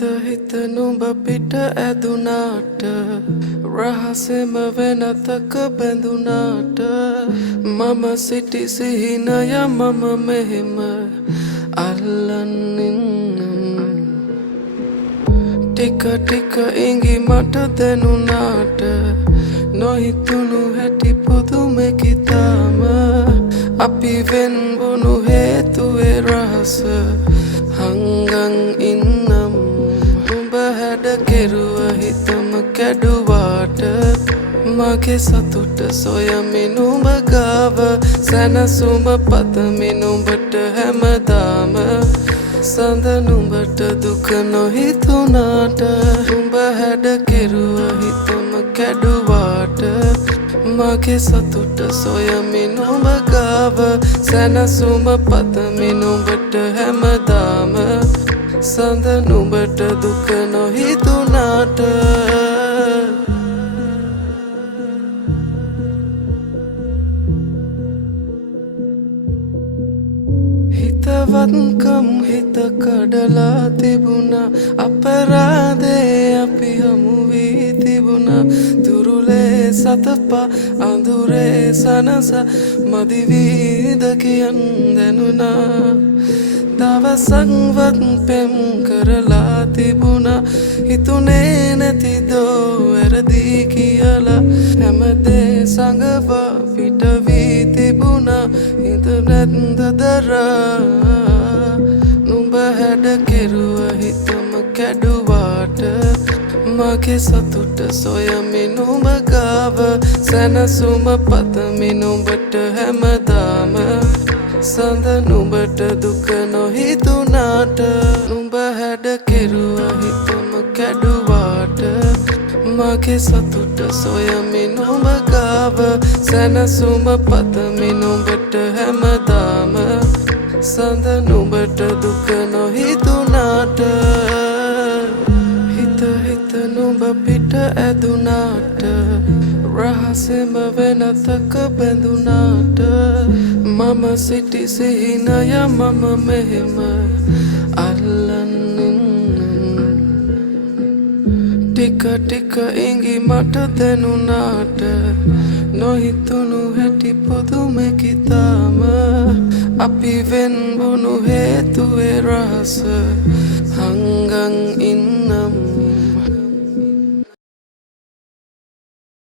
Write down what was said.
හිත නුඹ පිට ඇදුනාට රහසෙම වෙනතක බැඳුනාට මම සිටි සිහිනය මම මෙහෙම අල්ලන්නින් ටික ටික ඉඟි මට දැනුනාට නොහිතුණු හැටි පුදුමෙකි තාම අපි වෙන්වුණු හේතුවේ රහස හංගන් ඉන්නම් නුඹ හැඩ කෙරුව හිතම කැඩුවාට මගේ සතුට සොයමින් නුඹ ගාව සැනසුම පතමින් නුඹට හැමදාම සඳ නුඹට දුක නොහිතුනාට නුඹ හැඩ කෙරුව හිතම කැඩුවාට මගේ සතුට සොයමින් නුඹ ගාව සැනසුම පතමින් නුඹට හැමදාම සඳ නුඹට දුක නොහිතුනාට හිතවත්කම් හිත කඩලා තිබුණා අපරාධේ අපි හමු වී තිබුණා තුරුලේ සතපා අඳුරේ සනස මදි වීද කියන් දැනුණා දවසක්වත් පෙම් කරලා තිබුණා හිතුනේ නැති දෝ වැරදි කියලා හැමදේ සඟවා පිට වී තිබුණා හිත නැත්ද දරා නුඹ හැඩ කෙරුව හිතම කැඩුවාට මගේ සතුට සොයමින් නුඹ ගාව සැනසුම පතමින් නුඹට හැමදාම සඳ නුඹට දුක නොහිතුනාට නුඹ හැඩ කෙරුව හිතම කැඩුවාට මගේ සතුට සොයමින් නුඹ ගාව සැනසුම පතමින් නුඹට හැමදාම සඳ නුඹට දුක නොහිතුනාට හිත නුඹ පිට ඇදුනාට රහසෙම වෙනතක බැඳුනාට මම සිටි සිහිනය මම මෙහෙම අල්ලන්නින් ටික ටික ඉඟි මට දැනුනාට නොහිතුණු හැටි පුදුමෙකි තාම අපි වෙන්වුණු හේතුවේ රහස හංගන් ඉන්නම්